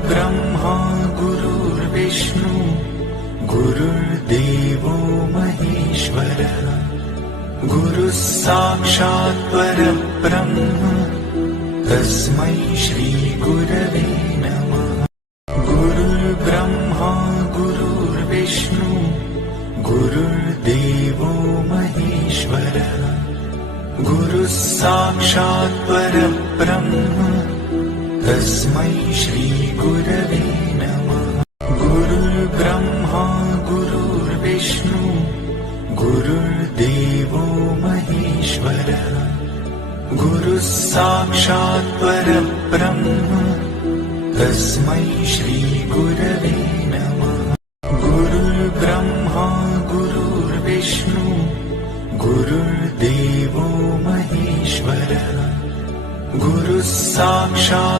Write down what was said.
गुरुर्ब्रह्मा गुरुर्विष्णु गुरुर्देवो महेश्वरः गुरुः साक्षात् परब्रह्म तस्मै श्रीगुरवे नमः। गुरुर्ब्रह्मा गुरुर्विष्णु गुरुर्देवो महेश्वरः गुरुः साक्षात् परब्रह्म तस्मै श्रीगुरवे नमः। गुरुर्ब्रह्मा गुरुर्विष्णु गुरुर्देवो महेश्वरः गुरुः साक्षात् परब्रह्म तस्मै श्रीगुरवे नमः। गुरुर्ब्रह्मा गुरुर्विष्णु गुरुर्देवो महेश्वरः गुरुः साक्षात्